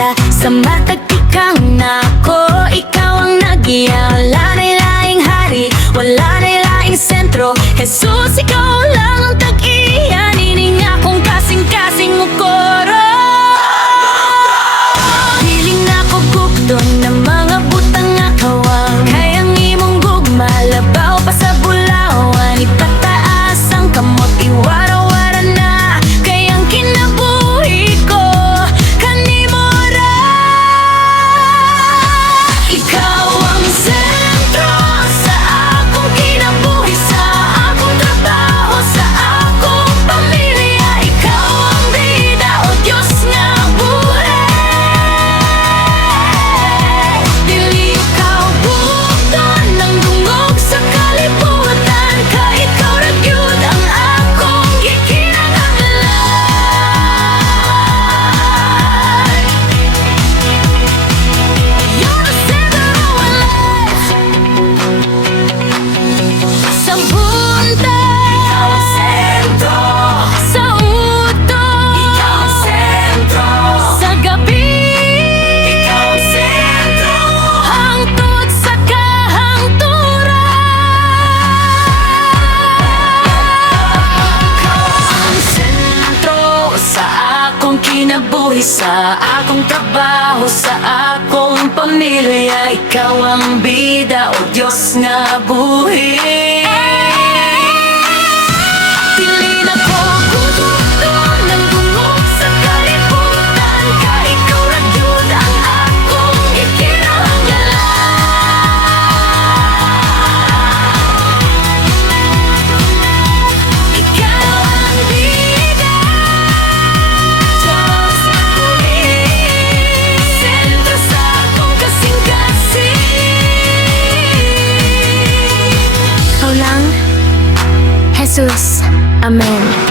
mata sa matagtikang nako. Ikaw ang nag-iang, wala na laing hari, wala na laing sentro. Jesus, ikaw lang ang tag-iyan, ining akong kasing-kasing mo koro. Piling ako gugdon ng mga butang akawang, kayang imong gugma, labaw pa sa bulawan. Ipataas ang kamot, iwara-wara na, kayang kinabuhi ko kanimo ra. Ikaw ang sentro sa akong kinabuhi, sa akong trabaho, sa akong pamilya. Ikaw ang bida, o Diyos nga buhay. Dili ikaw bukton ng dungog sa kalibutan, ka ikaw ra gyud ang akong gikinahanglan. You're the center of my life. Sa bunta, ikaw ang sentro. Sa utok, ikaw ang sentro. Sa gabi, ikaw ang sentro. Hangtod sa kahangturan, ikaw ang sentro sa akong kinabuhi, sa akong trabaho, sa akong pamilya. Ikaw ang bida, o Diyos nga buhi. Dili na ko gugudon ng dungog sa kalibutan, ka ikaw ra gyud ang akong gikinahanglan. Ikaw ang bida, Diyos nga buhi, sentro sa akong kasing-kasing. Ikaw lang, Jesus. Amen.